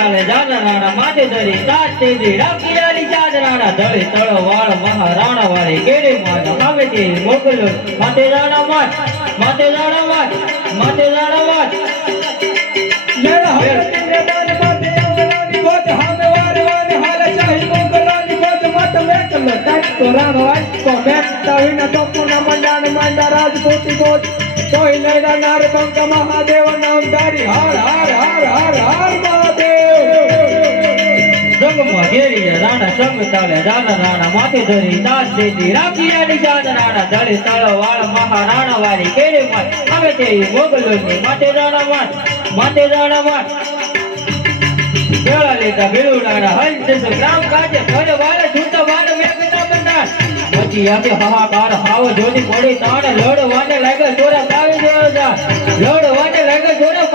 તાલે જાના રાણા માથે ધરી, સાત તેજી રાખીયાની ચાંદ રાણા ધળી તળો વાળ મહારાણા વાળી કેરી માતા આવે તે મોકલો માથે રાણા માત માથે રાણા માત માથે રાણા માથે અમલાની ગોદ હામે વારે વારે હાલે સંગમાં ઘેરી રાણા સંગ તાલે રાણા રાણા માથે ધરી દાસ દેતી રાખીયાની ચાંદ રાણા ધરે તળ વાળ મહારાણા વાળી કેરે માત સામે તે મોગલોની માથે રાણા માત માથે રાણા માત કેળા લેતા બેડું રાણા હલ દેશો ગ્રામ કાજે ફરે વાળ છૂટા વાળ મેઘતા બંધાર પછી આજે હાહાકાર હાવ જોડી પડી તાણ લડ વાને લાગે જોરા તાવી જેવો લડવાને લડ વાને લાગે ચોરા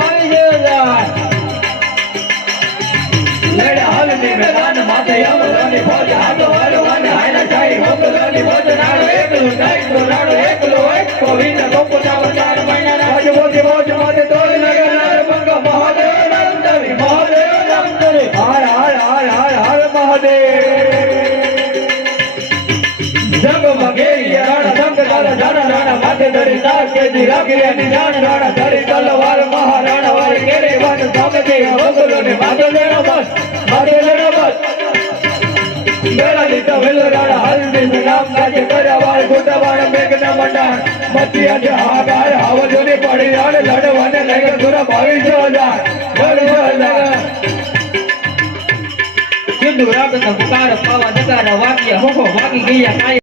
સામે લીધા વેલો રાણા સિંધુ રાગ પુકાર પાવા નગારા વાગ્યા હો હો વાગી ગયા કાય